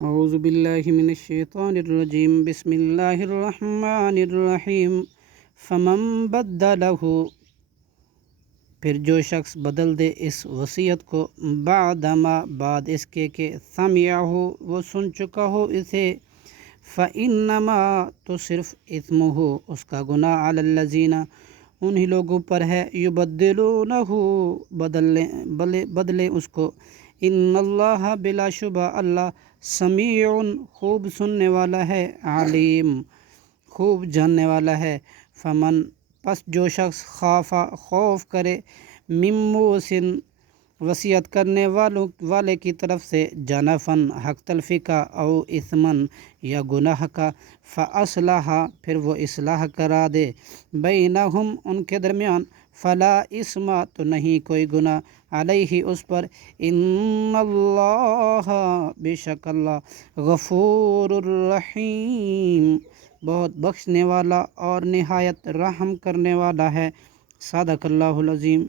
اعوذ باللہ من الشیطان الرجیم بسم اللہ الرحمن الرحیم فمن بدلہ، پھر جو شخص بدل دے اس وصیت کو، بعد اس کے کہ سمعہ وہ سن چکا ہو اسے، فإنما تو صرف اثمہ اس کا گناہ، علی الذین انہی لوگوں پر ہے، یبدلونہ بدلے اس کو، ان اللہ بلا شبہ اللہ سمیع خوب سننے والا ہے، علیم خوب جاننے والا ہے۔ فمن پس جو شخص خوف کرے، من موصٍ وصیت کرنے والے کی طرف سے، جنفاً حق تلفی کا، او اثماً یا گناہ کا، فاصلح پھر وہ اصلاح کرا دے، بینہم ان کے درمیان، فلا اثم تو نہیں کوئی گناہ، علیہ اس پر، ان اللہ بے شک اللہ، غفور الرحیم بہت بخشنے والا اور نہایت رحم کرنے والا ہے۔ صدق اللہ العظیم۔